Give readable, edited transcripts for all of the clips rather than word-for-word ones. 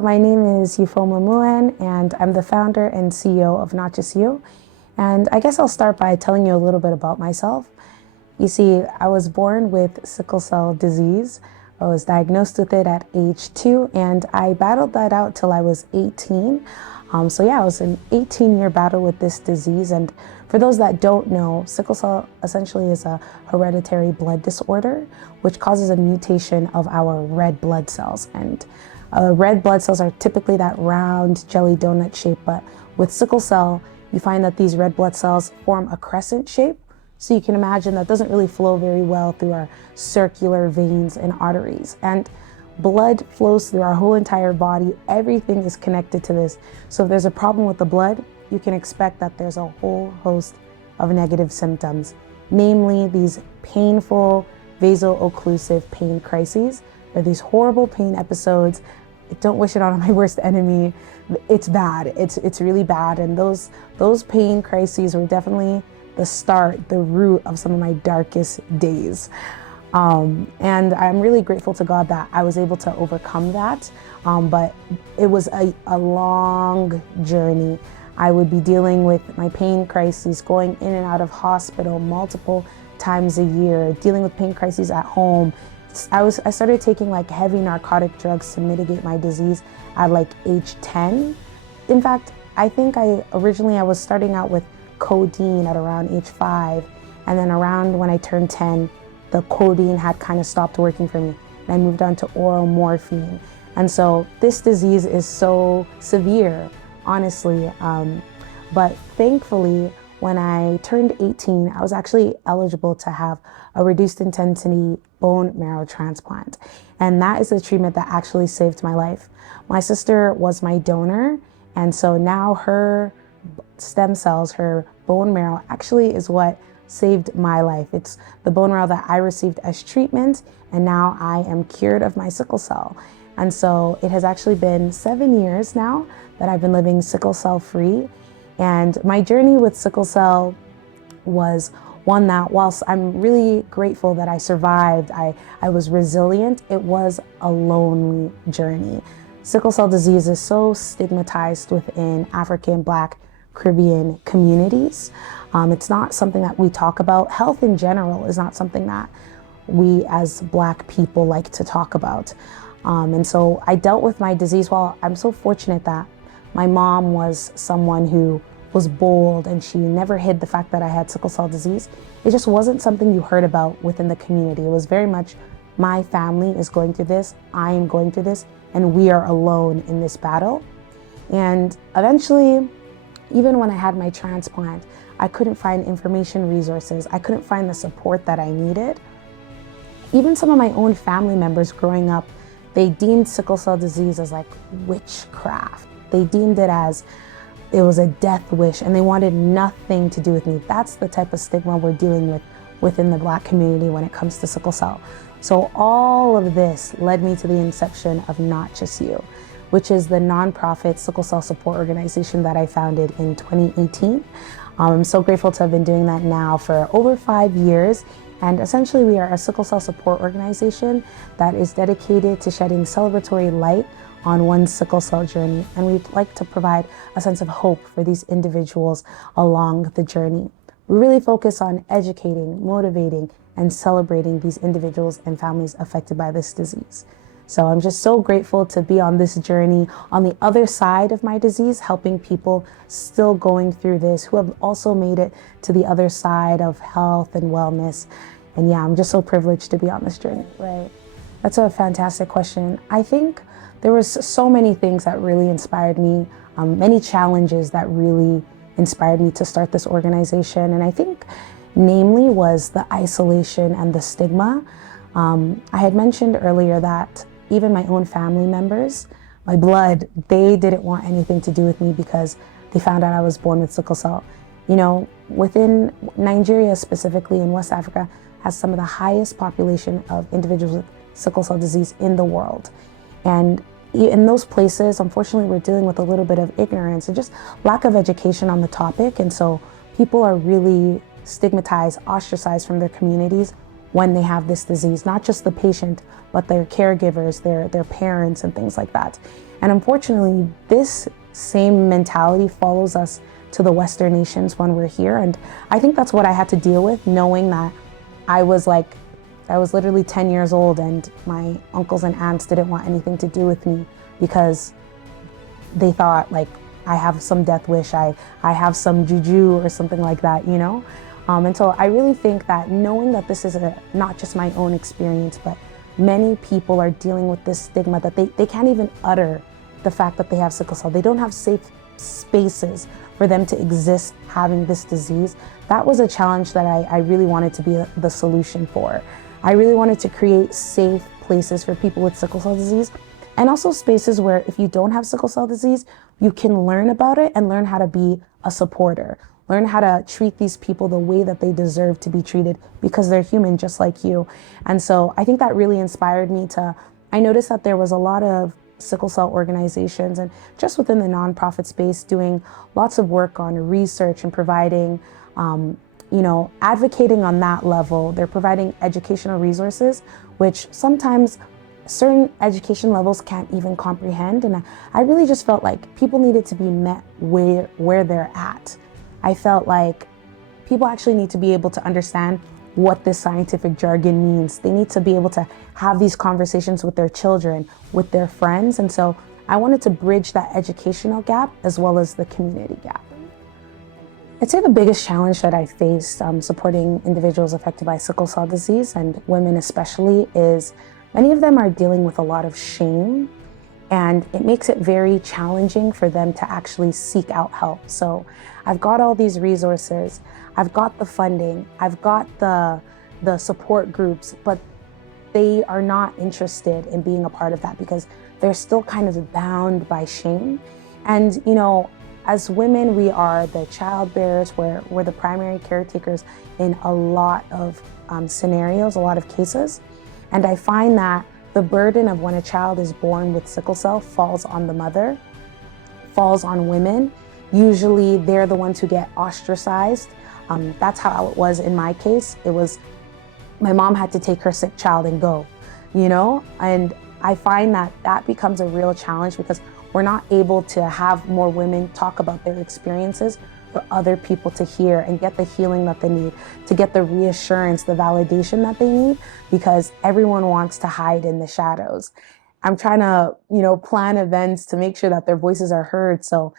My name is Ufuoma Muwhen, and I'm the founder and CEO of NotJustYou. And I guess I'll start by telling you a little bit about myself. You see, I was born with sickle cell disease. I was diagnosed with it at age 2, and I battled that out till I was 18. So yeah, it was an 18-year battle with this disease. And for those that don't know, sickle cell essentially is a hereditary blood disorder, which causes a mutation of our red blood cells. And red blood cells are typically that round jelly donut shape, but with sickle cell, you find that these red blood cells form a crescent shape. So you can imagine that doesn't really flow very well through our circular veins and arteries. And blood flows through our whole entire body. Everything is connected to this. So if there's a problem with the blood, you can expect that there's a whole host of negative symptoms, namely these painful vaso-occlusive pain crises, or these horrible pain episodes. Don't wish it on my worst enemy. It's bad. It's really bad. And those pain crises were definitely the start, the root of some of my darkest days. And I'm really grateful to God that I was able to overcome that. But it was a long journey. I would be dealing with my pain crises, going in and out of hospital multiple times a year, dealing with pain crises at home. I started taking like heavy narcotic drugs to mitigate my disease at like age 10. In fact, I think I was starting out with codeine at around age 5. And then around when I turned 10, the codeine had kind of stopped working for me. And I moved on to oral morphine. And so this disease is so severe, honestly. But thankfully, when I turned 18, I was actually eligible to have a reduced intensity bone marrow transplant. And that is a treatment that actually saved my life. My sister was my donor. And so now her stem cells, her bone marrow, actually is what saved my life. It's the bone marrow that I received as treatment, and now I am cured of my sickle cell. And so it has actually been 7 years now that I've been living sickle cell free. And my journey with sickle cell was one that, whilst I'm really grateful that I survived, I was resilient, it was a lonely journey. Sickle cell disease is so stigmatized within African, Black, Caribbean communities. It's not something that we talk about. Health in general is not something that we as Black people like to talk about. And so I dealt with my disease. Well, I'm so fortunate that my mom was someone who was bold, and she never hid the fact that I had sickle cell disease. It just wasn't something you heard about within the community. It was very much, my family is going through this, I am going through this, and we are alone in this battle. And eventually, even when I had my transplant, I couldn't find information resources. I couldn't find the support that I needed. Even some of my own family members growing up, they deemed sickle cell disease as like witchcraft. They deemed it as it was a death wish, and they wanted nothing to do with me. That's the type of stigma we're dealing with within the Black community when it comes to sickle cell. So all of this led me to the inception of NotJustYou, which is the nonprofit Sickle Cell Support Organization that I founded in 2018. I'm so grateful to have been doing that now for over 5 years. And essentially, we are a sickle cell support organization that is dedicated to shedding celebratory light on one's sickle cell journey. And we'd like to provide a sense of hope for these individuals along the journey. We really focus on educating, motivating, and celebrating these individuals and families affected by this disease. So I'm just so grateful to be on this journey on the other side of my disease, helping people still going through this who have also made it to the other side of health and wellness. And yeah, I'm just so privileged to be on this journey. Right. That's a fantastic question. I think there was so many things that really inspired me, many challenges that really inspired me to start this organization. And I think namely was the isolation and the stigma. I had mentioned earlier that even my own family members, my blood, they didn't want anything to do with me because they found out I was born with sickle cell. You know, within Nigeria specifically in West Africa has some of the highest population of individuals with sickle cell disease in the world. And in those places, unfortunately, we're dealing with a little bit of ignorance and just lack of education on the topic. And so people are really stigmatized, ostracized from their communities when they have this disease, not just the patient, but their caregivers, their parents and things like that. And unfortunately, this same mentality follows us to the Western nations when we're here. And I think that's what I had to deal with, knowing that I was literally 10 years old and my uncles and aunts didn't want anything to do with me because they thought like I have some death wish, I have some juju or something like that, you know? And so I really think that knowing that this is not just my own experience, but many people are dealing with this stigma that they can't even utter the fact that they have sickle cell. They don't have safe spaces for them to exist having this disease. That was a challenge that I really wanted to be the solution for. I really wanted to create safe places for people with sickle cell disease, and also spaces where if you don't have sickle cell disease, you can learn about it and learn how to be a supporter, learn how to treat these people the way that they deserve to be treated because they're human just like you. And so I think that really inspired me I noticed that there was a lot of sickle cell organizations and just within the nonprofit space doing lots of work on research and providing, advocating on that level. They're providing educational resources, which sometimes certain education levels can't even comprehend. And I really just felt like people needed to be met where they're at. I felt like people actually need to be able to understand what this scientific jargon means. They need to be able to have these conversations with their children, with their friends. And so I wanted to bridge that educational gap as well as the community gap. I'd say the biggest challenge that I faced supporting individuals affected by sickle cell disease, and women especially, is many of them are dealing with a lot of shame, and it makes it very challenging for them to actually seek out help. So I've got all these resources, I've got the funding, I've got the support groups, but they are not interested in being a part of that because they're still kind of bound by shame. And as women, we are the child bearers, we're the primary caretakers in a lot of scenarios, a lot of cases. And I find that the burden of when a child is born with sickle cell falls on the mother, falls on women. Usually they're the ones who get ostracized. That's how it was in my case. It was my mom had to take her sick child and go, and I find that becomes a real challenge because we're not able to have more women talk about their experiences for other people to hear and get the healing that they need, to get the reassurance, the validation that they need, because everyone wants to hide in the shadows. I'm trying to, plan events to make sure that their voices are heard. So,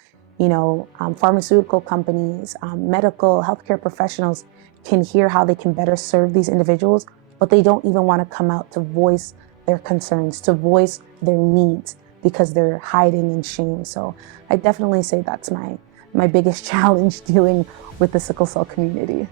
pharmaceutical companies, medical, healthcare professionals can hear how they can better serve these individuals, but they don't even want to come out to voice their concerns, to voice their needs, because they're hiding in shame. So I definitely say that's my biggest challenge dealing with the sickle cell community.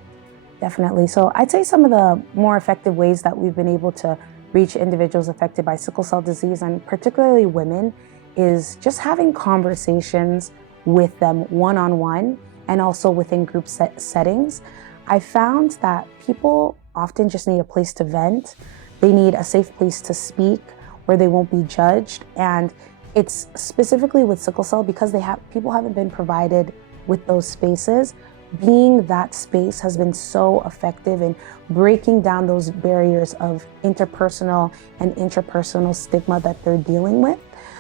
Definitely. So I'd say some of the more effective ways that we've been able to reach individuals affected by sickle cell disease, and particularly women, is just having conversations with them one-on-one and also within group settings. I found that people often just need a place to vent. They need a safe place to speak where they won't be judged. And it's specifically with sickle cell because people haven't been provided with those spaces. Being that space has been so effective in breaking down those barriers of interpersonal and intrapersonal stigma that they're dealing with.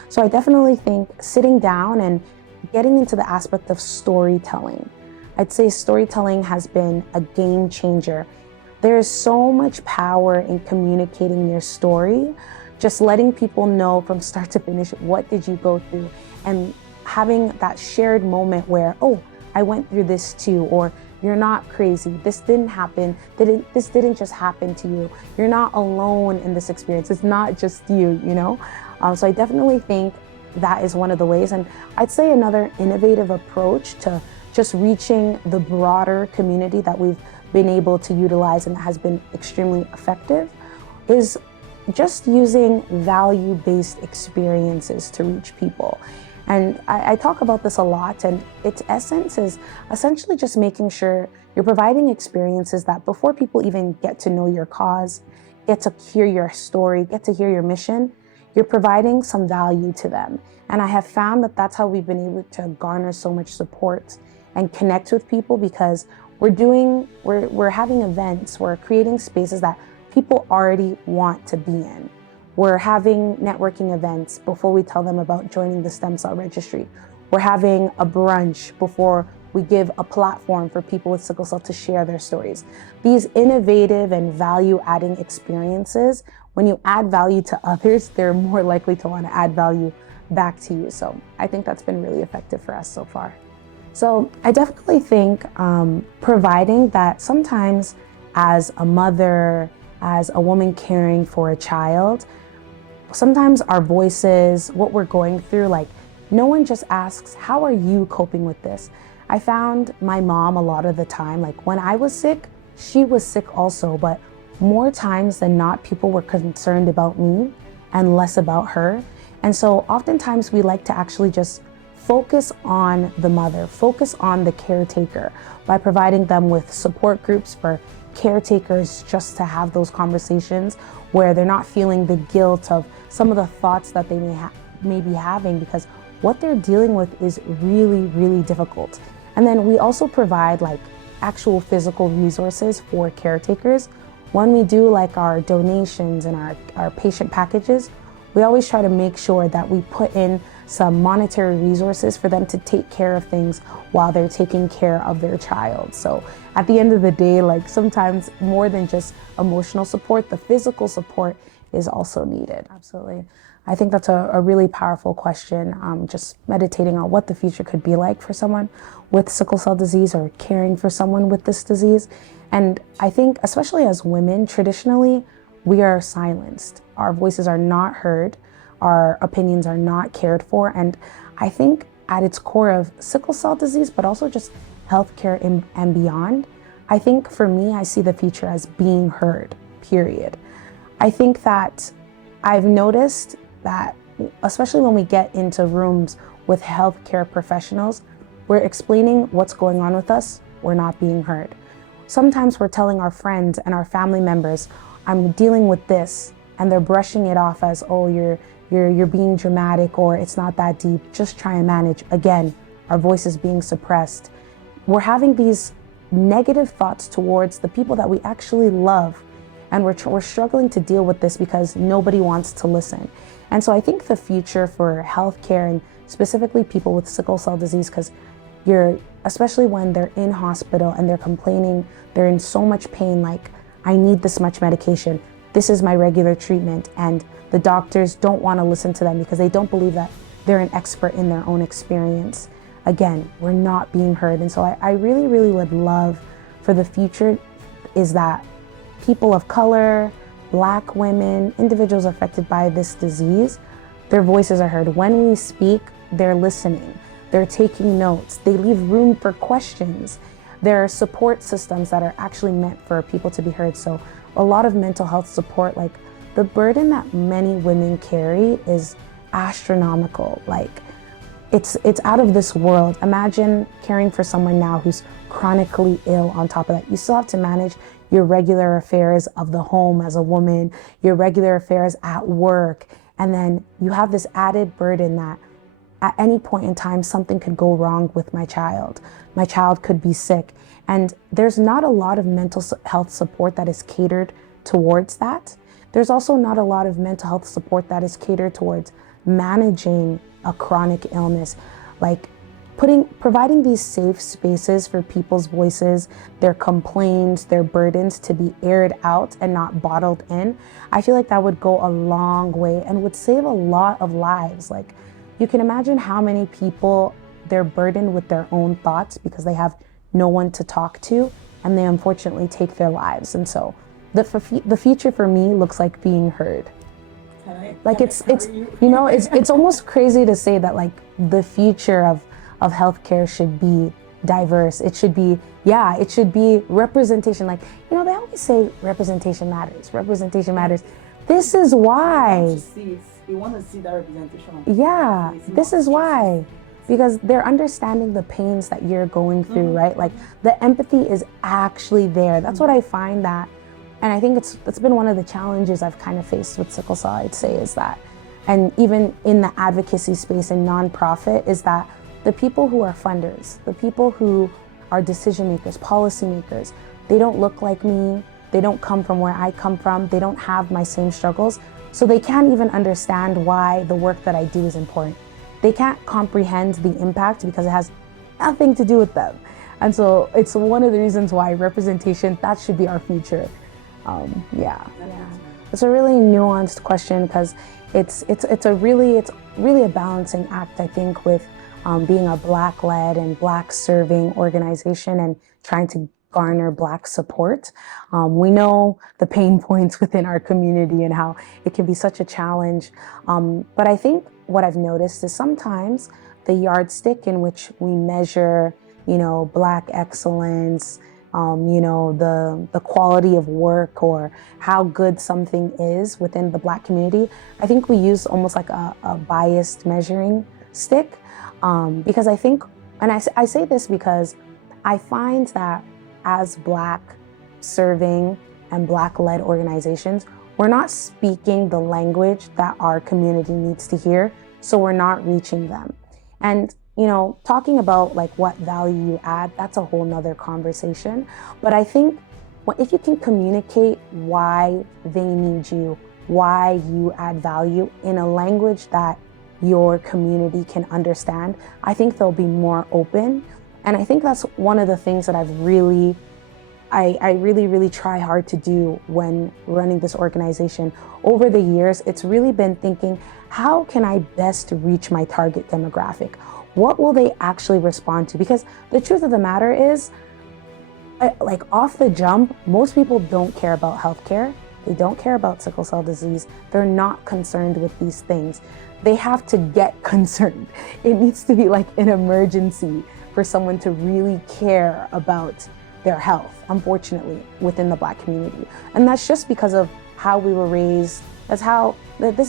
So I definitely think sitting down and getting into the aspect of storytelling. I'd say storytelling has been a game changer. There is so much power in communicating your story, just letting people know from start to finish, what did you go through? And having that shared moment where, oh, I went through this too, or you're not crazy. This didn't happen. This didn't just happen to you. You're not alone in this experience. It's not just you, So I definitely think that is one of the ways. And I'd say another innovative approach to just reaching the broader community that we've been able to utilize and that has been extremely effective is just using value-based experiences to reach people. And I talk about this a lot, and its essence is essentially just making sure you're providing experiences that before people even get to know your cause, get to hear your story, get to hear your mission, you're providing some value to them. And I have found that that's how we've been able to garner so much support and connect with people, because we're having events, we're creating spaces that people already want to be in. We're having networking events before we tell them about joining the stem cell registry. We're having a brunch before we give a platform for people with sickle cell to share their stories. These innovative and value-adding experiences, when you add value to others, they're more likely to want to add value back to you. So I think that's been really effective for us so far. So I definitely think providing that sometimes as a mother, as a woman caring for a child, sometimes our voices, what we're going through, like no one just asks, how are you coping with this? I found my mom a lot of the time, like when I was sick, she was sick also, but more times than not, people were concerned about me and less about her. And so oftentimes we like to actually just focus on the mother, focus on the caretaker by providing them with support groups for caretakers just to have those conversations where they're not feeling the guilt of some of the thoughts that they may be having, because what they're dealing with is really, really difficult. And then we also provide like actual physical resources for caretakers. When we do like our donations and our patient packages, we always try to make sure that we put in some monetary resources for them to take care of things while they're taking care of their child. So at the end of the day, like sometimes more than just emotional support, the physical support is also needed. Absolutely. I think that's a really powerful question, just meditating on what the future could be like for someone with sickle cell disease or caring for someone with this disease. And I think especially as women, traditionally, we are silenced. Our voices are not heard. Our opinions are not cared for. And I think at its core of sickle cell disease, but also just healthcare and beyond, I think for me, I see the future as being heard, period. I think that I've noticed that, especially when we get into rooms with healthcare professionals, we're explaining what's going on with us, we're not being heard. Sometimes we're telling our friends and our family members, I'm dealing with this, and they're brushing it off as, oh, you're being dramatic, or it's not that deep, just try and manage. Again, our voice is being suppressed. We're having these negative thoughts towards the people that we actually love, and we're struggling to deal with this because nobody wants to listen. And so I think the future for healthcare, and specifically people with sickle cell disease, because especially when they're in hospital and they're complaining, they're in so much pain, like, I need this much medication, this is my regular treatment, and the doctors don't want to listen to them because they don't believe that they're an expert in their own experience. Again, we're not being heard. And so I really, really would love for the future is that people of color, Black women, individuals affected by this disease, their voices are heard. When we speak, they're listening, they're taking notes, they leave room for questions. There are support systems that are actually meant for people to be heard. So a lot of mental health support, like the burden that many women carry is astronomical. Like it's out of this world. Imagine caring for someone now who's chronically ill on top of that. You still have to manage your regular affairs of the home as a woman, your regular affairs at work, and then you have this added burden that at any point in time, something could go wrong with my child. My child could be sick. And there's not a lot of mental health support that is catered towards that. There's also not a lot of mental health support that is catered towards managing a chronic illness, like providing these safe spaces for people's voices, their complaints, their burdens to be aired out and not bottled in. I feel like that would go a long way and would save a lot of lives. Like, you can imagine how many people, they're burdened with their own thoughts because they have no one to talk to, and they unfortunately take their lives. And so the future for me looks like being heard. Like it's almost crazy to say that like the future of healthcare should be diverse. It should be representation. Like, they always say representation matters. Representation matters. This is why. You want to see that representation. Yeah, this is why. Because they're understanding the pains that you're going through, right? Like the empathy is actually there. That's what I find that, and I think it's been one of the challenges I've kind of faced with sickle cell, I'd say, is that, and even in the advocacy space and nonprofit, is that the people who are funders, the people who are decision makers, policy makers, they don't look like me, They don't come from where I come from. They don't have my same struggles. So they can't even understand why the work that I do is important. They can't comprehend the impact because it has nothing to do with them. And so it's one of the reasons why representation, that should be our future. Yeah. It's a really nuanced question because it's really a balancing act, I think, with being a Black-led and Black-serving organization and trying to garner Black support. We know the pain points within our community and how it can be such a challenge. But I think what I've noticed is sometimes the yardstick in which we measure, Black excellence, the quality of work or how good something is within the Black community, I think we use almost like a biased measuring stick. Because I think, and I say this because I find that as Black serving and Black-led organizations, we're not speaking the language that our community needs to hear, so we're not reaching them. And talking about like what value you add, that's a whole nother conversation. But I think if you can communicate why they need you, why you add value in a language that your community can understand, I think they'll be more open. And I think that's one of the things that I really try hard to do when running this organization. Over the years, it's really been thinking, how can I best reach my target demographic? What will they actually respond to? Because the truth of the matter is, like off the jump, most people don't care about healthcare. They don't care about sickle cell disease. They're not concerned with these things. They have to get concerned. It needs to be like an emergency for someone to really care about their health, unfortunately, within the Black community. And that's just because of how we were raised. This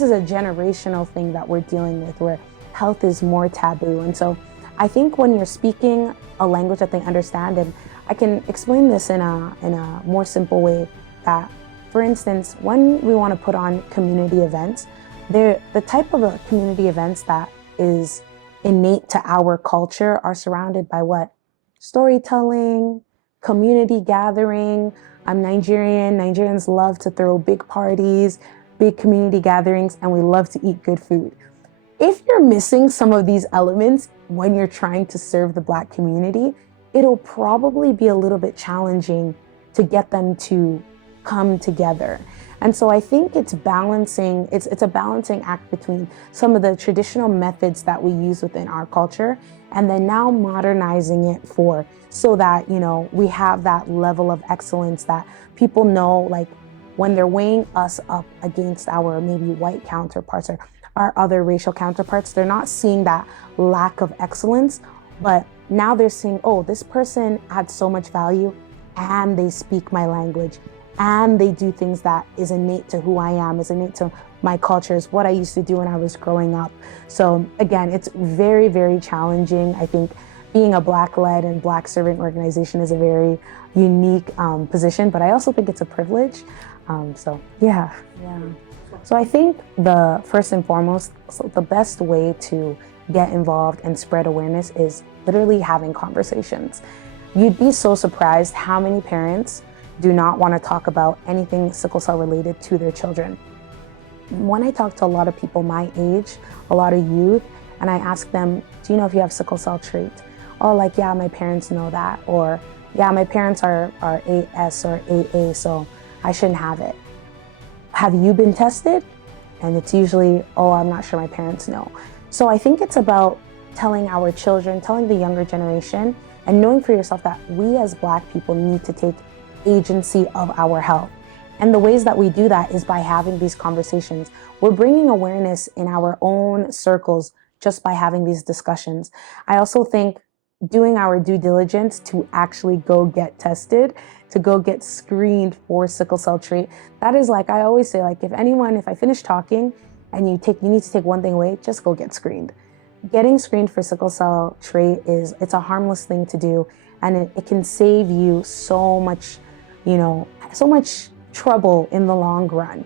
is a generational thing that we're dealing with, where health is more taboo. And so I think when you're speaking a language that they understand, and I can explain this in a more simple way, that, for instance, when we want to put on community events, the type of community events that is innate to our culture are surrounded by what? Storytelling, community gathering. I'm Nigerian. Nigerians love to throw big parties, big community gatherings, and we love to eat good food. If you're missing some of these elements when you're trying to serve the Black community, it'll probably be a little bit challenging to get them to come together. And so I think it's a balancing act between some of the traditional methods that we use within our culture, and then now modernizing it so that, we have that level of excellence that people know, like when they're weighing us up against our maybe white counterparts or our other racial counterparts, they're not seeing that lack of excellence, but now they're seeing, oh, this person adds so much value and they speak my language and they do things that is innate to who I am, is innate to my culture, is what I used to do when I was growing up. So again, it's very, very challenging. I think being a Black-led and Black-serving organization is a very unique position, but I also think it's a privilege. Yeah. So I think the first and foremost, the best way to get involved and spread awareness is literally having conversations. You'd be so surprised how many parents do not want to talk about anything sickle cell related to their children. When I talk to a lot of people my age, a lot of youth, and I ask them, do you know if you have sickle cell trait? Oh, like, yeah, my parents know that. Or, yeah, my parents are 8S or 8A, so I shouldn't have it. Have you been tested? And it's usually, oh, I'm not sure, my parents know. So I think it's about telling our children, telling the younger generation, and knowing for yourself that we as Black people need to take agency of our health. And the ways that we do that is by having these conversations. We're bringing awareness in our own circles just by having these discussions. I also think doing our due diligence to actually go get tested, to go get screened for sickle cell trait. That is, like I always say, like if I finish talking and you need to take one thing away, just go get screened. Getting screened for sickle cell trait it's a harmless thing to do, and it can save you so much trouble in the long run.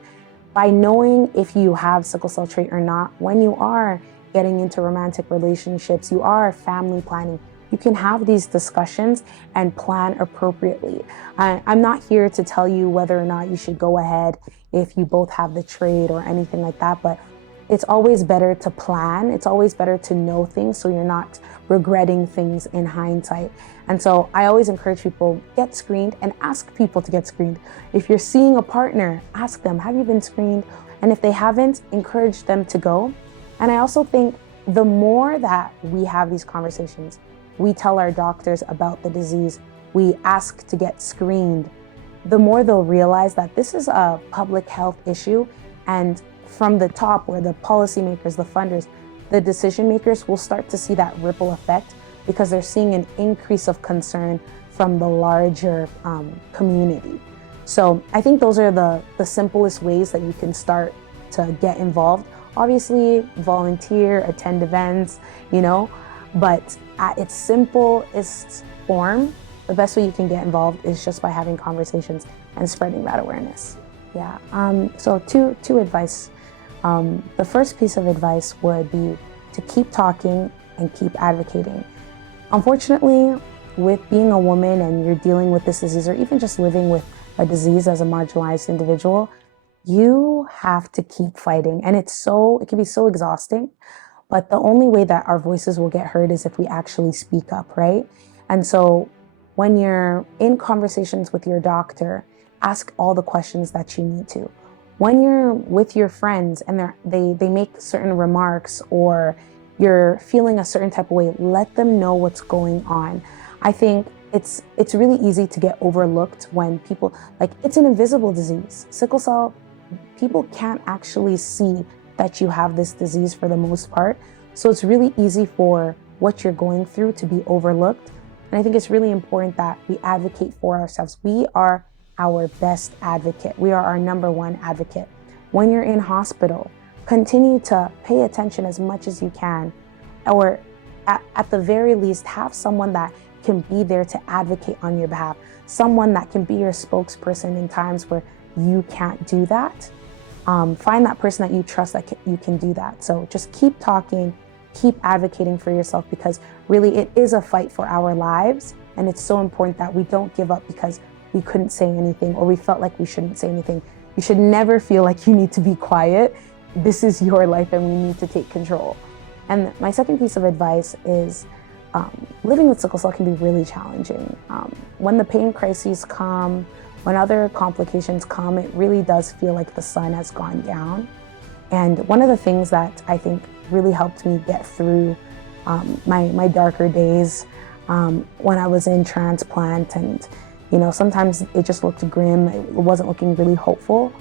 By knowing if you have sickle cell trait or not, when you are getting into romantic relationships, you are family planning, you can have these discussions and plan appropriately. I'm not here to tell you whether or not you should go ahead if you both have the trait or anything like that, but it's always better to plan. It's always better to know things so you're not regretting things in hindsight. And so I always encourage people, get screened and ask people to get screened. If you're seeing a partner, ask them, have you been screened? And if they haven't, encourage them to go. And I also think the more that we have these conversations, we tell our doctors about the disease, we ask to get screened, the more they'll realize that this is a public health issue. And from the top, where the policymakers, the funders, the decision makers will start to see that ripple effect because they're seeing an increase of concern from the larger community. So I think those are the simplest ways that you can start to get involved. Obviously, volunteer, attend events, but at its simplest form, the best way you can get involved is just by having conversations and spreading that awareness. Yeah, so two advice. The first piece of advice would be to keep talking and keep advocating. Unfortunately, with being a woman and you're dealing with this disease, or even just living with a disease as a marginalized individual, you have to keep fighting. And it can be so exhausting, but the only way that our voices will get heard is if we actually speak up, right? And so when you're in conversations with your doctor, ask all the questions that you need to. When you're with your friends and they make certain remarks or you're feeling a certain type of way, let them know what's going on. I think it's really easy to get overlooked when people, it's an invisible disease. Sickle cell, people can't actually see that you have this disease for the most part. So it's really easy for what you're going through to be overlooked. And I think it's really important that we advocate for ourselves. We are our best advocate. We are our number one advocate. When you're in hospital, continue to pay attention as much as you can, or at the very least, have someone that can be there to advocate on your behalf, someone that can be your spokesperson in times where you can't do that. Find that person that you trust that you can do that. So just keep talking, keep advocating for yourself, because really it is a fight for our lives. And it's so important that we don't give up because we couldn't say anything or we felt like we shouldn't say anything. You should never feel like you need to be quiet. This is your life and we need to take control. And my second piece of advice is living with sickle cell can be really challenging. When the pain crises come, when other complications come, it really does feel like the sun has gone down. And one of the things that I think really helped me get through my darker days when I was in transplant, and sometimes it just looked grim, it wasn't looking really hopeful.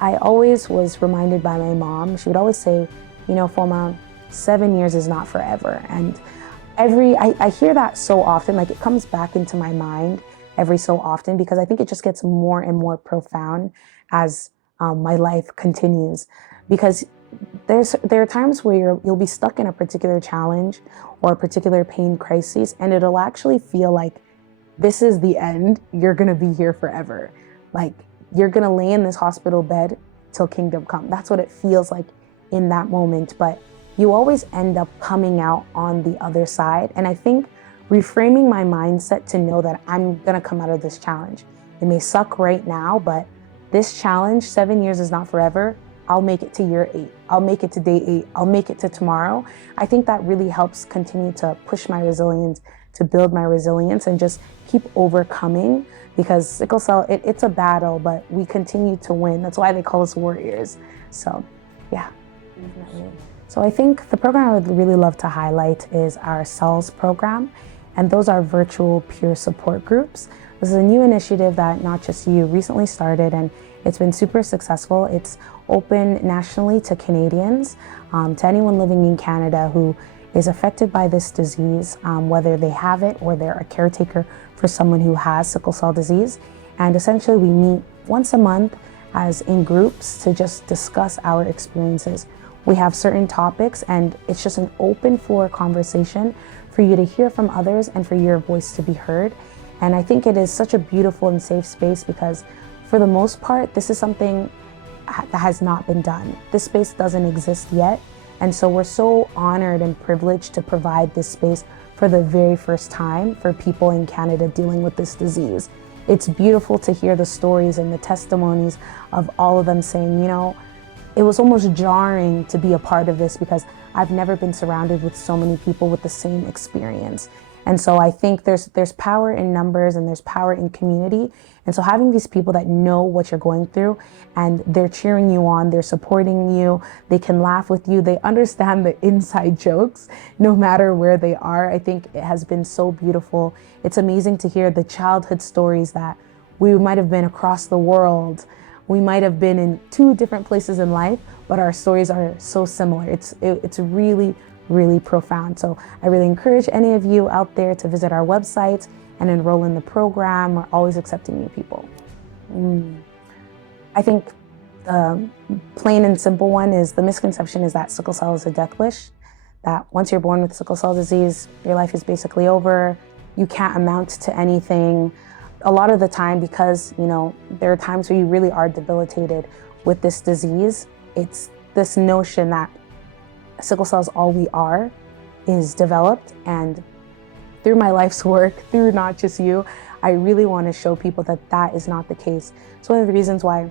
I always was reminded by my mom. She would always say, Ufuoma, 7 years is not forever. And I hear that so often, it comes back into my mind every so often, because I think it just gets more and more profound as my life continues. Because there are times where you'll be stuck in a particular challenge or a particular pain crisis, and it'll actually feel like this is the end. You're gonna be here forever. You're gonna lay in this hospital bed till kingdom come. That's what it feels like in that moment. But you always end up coming out on the other side. And I think reframing my mindset to know that I'm gonna come out of this challenge. It may suck right now, but this challenge, 7 years is not forever. I'll make it to year 8. I'll make it to day 8. I'll make it to tomorrow. I think that really helps continue to push my resilience, to build my resilience, and just keep overcoming, because sickle cell, it's a battle, but we continue to win. That's why they call us warriors. So yeah, definitely. So I think the program I would really love to highlight is our CELS program, and those are virtual peer support groups. This is a new initiative that NotJustYou recently started, and it's been super successful. It's open nationally to Canadians, to anyone living in Canada who is affected by this disease, whether they have it or they're a caretaker for someone who has sickle cell disease. And essentially we meet once a month as in groups to just discuss our experiences. We have certain topics, and it's just an open floor conversation for you to hear from others and for your voice to be heard. And I think it is such a beautiful and safe space, because for the most part, this is something that has not been done. This space doesn't exist yet. And so we're so honored and privileged to provide this space for for the very first time for people in Canada dealing with this disease. It's beautiful to hear the stories and the testimonies of all of them saying, you know, it was almost jarring to be a part of this because I've never been surrounded with so many people with the same experience. And so I think there's power in numbers and there's power in community. And so having these people that know what you're going through and they're cheering you on, they're supporting you, they can laugh with you, they understand the inside jokes no matter where they are. I think it has been so beautiful. It's amazing to hear the childhood stories that we might have been across the world. We might have been in two different places in life, but our stories are so similar. It's really, really profound. So I really encourage any of you out there to visit our website and enroll in the program. We're always accepting new people. I think the plain and simple one is the misconception is that sickle cell is a death wish, that once you're born with sickle cell disease, your life is basically over. You can't amount to anything. A lot of the time, because, you know, there are times where you really are debilitated with this disease, it's this notion that sickle cell is all we are is developed. And through my life's work, through Not Just You, I really want to show people that that is not the case. It's one of the reasons why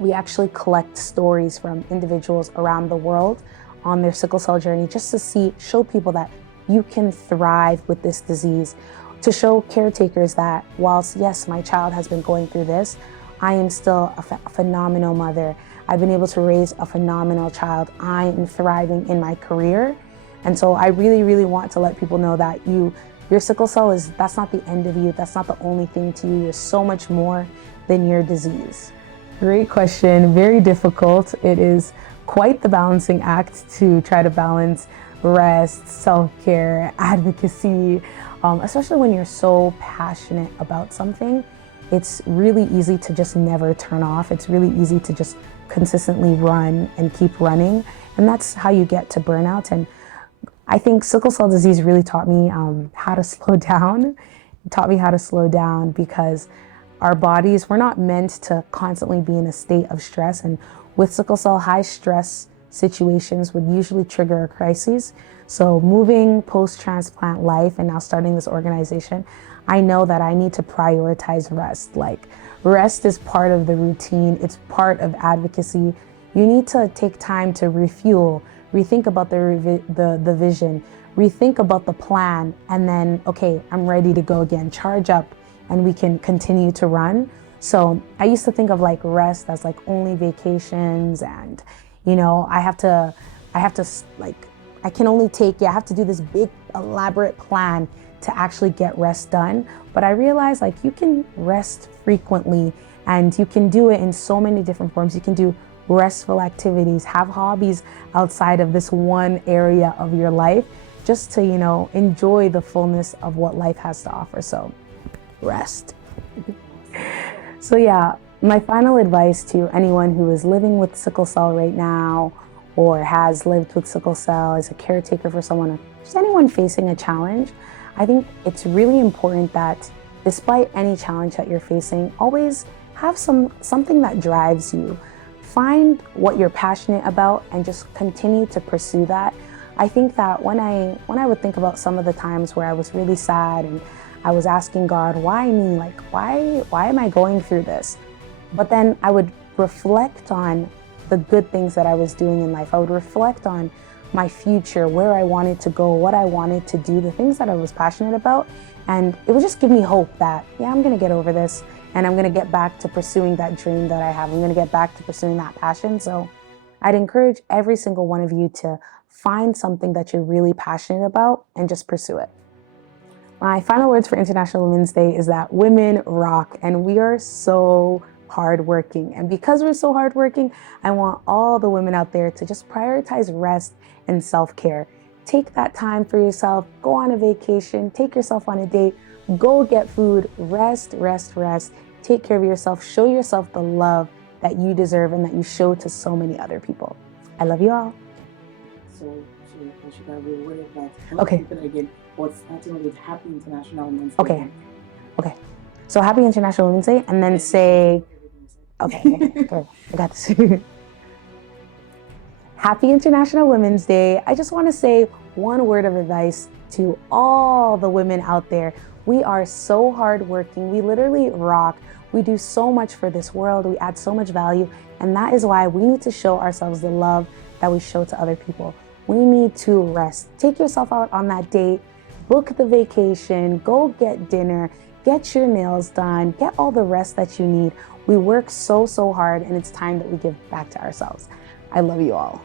we actually collect stories from individuals around the world on their sickle cell journey, just to show people that you can thrive with this disease, to show caretakers that whilst, yes, my child has been going through this, I am still a phenomenal mother. I've been able to raise a phenomenal child. I am thriving in my career. And so I really, really want to let people know that your sickle cell that's not the end of you. That's not the only thing to you. You're so much more than your disease. Great question, very difficult. It is quite the balancing act to try to balance rest, self-care, advocacy, especially when you're so passionate about something. It's really easy to just never turn off. It's really easy to just consistently run and keep running. And that's how you get to burnout. And I think sickle cell disease really taught me how to slow down. It taught me how to slow down because our bodies, we're not meant to constantly be in a state of stress. And with sickle cell, high stress situations would usually trigger a crisis. So moving post-transplant life and now starting this organization, I know that I need to prioritize rest. Like, rest is part of the routine. It's part of advocacy. You need to take time to refuel, rethink about the vision, rethink about the plan, and then, okay, I'm ready to go again, charge up, and we can continue to run. So I used to think of like rest as like only vacations, and, you know, I have to do this big elaborate plan to actually get rest done. But I realized like you can rest frequently and you can do it in so many different forms. You can do restful activities, have hobbies outside of this one area of your life, just to, you know, enjoy the fullness of what life has to offer. So rest. So yeah, my final advice to anyone who is living with sickle cell right now, or has lived with sickle cell, as a caretaker for someone, or just anyone facing a challenge, I think it's really important that despite any challenge that you're facing, always have something that drives you. Find what you're passionate about and just continue to pursue that. I think that when I would think about some of the times where I was really sad and I was asking God, why me? Like, why am I going through this? But then I would reflect on the good things that I was doing in life. I would reflect on my future, where I wanted to go, what I wanted to do, the things that I was passionate about. And it would just give me hope that, yeah, I'm gonna get over this and I'm gonna get back to pursuing that dream that I have. I'm gonna get back to pursuing that passion. So I'd encourage every single one of you to find something that you're really passionate about and just pursue it. My final words for International Women's Day is that women rock, and we are so hardworking. And because we're so hardworking, I want all the women out there to just prioritize rest and self-care. Take that time for yourself, go on a vacation, take yourself on a date, go get food, rest, rest, rest. Take care of yourself, show yourself the love that you deserve and that you show to so many other people. I love you all. So should I reword that? Okay. Again, what's starting with Happy International Women's Day. Okay. Okay. So Happy International Women's Day, and then say, okay, good. I got this. Happy International Women's Day. I just want to say one word of advice to all the women out there. We are so hardworking. We literally rock. We do so much for this world. We add so much value. And that is why we need to show ourselves the love that we show to other people. We need to rest. Take yourself out on that date. Book the vacation. Go get dinner. Get your nails done. Get all the rest that you need. We work so hard, and it's time that we give back to ourselves. I love you all.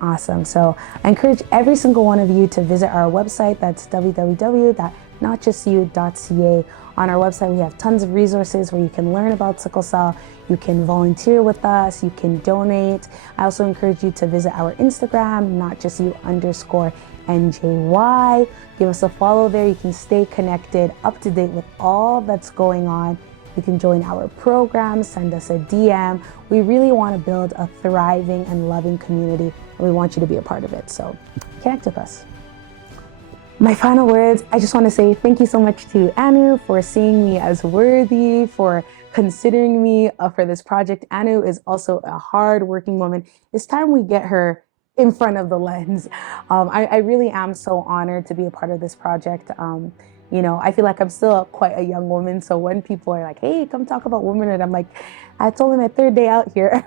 Awesome. So I encourage every single one of you to visit our website. That's www.NotJustYou.ca. On our website, we have tons of resources where you can learn about sickle cell. You can volunteer with us. You can donate. I also encourage you to visit our Instagram, NotJustYou_NJY. Give us a follow there. You can stay connected, up to date with all that's going on. You can join our program, send us a DM. We really want to build a thriving and loving community, and we want you to be a part of it. So connect with us. My final words, I just want to say thank you so much to Anu for seeing me as worthy, for considering me for this project. Anu is also a hard-working woman. It's time we get her in front of the lens. I really am so honored to be a part of this project. You know, I feel like I'm still quite a young woman. So when people are like, hey, come talk about womanhood, I'm like, it's only my third day out here.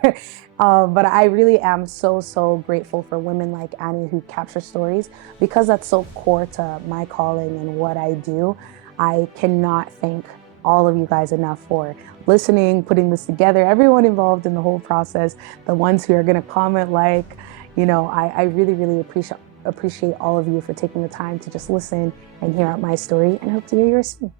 But I really am so grateful for women like Annie who capture stories, because that's so core to my calling and what I do. I cannot thank all of you guys enough for listening, putting this together, everyone involved in the whole process, the ones who are going to comment, like, you know, I really appreciate all of you for taking the time to just listen and hear out my story, and I hope to hear yours soon.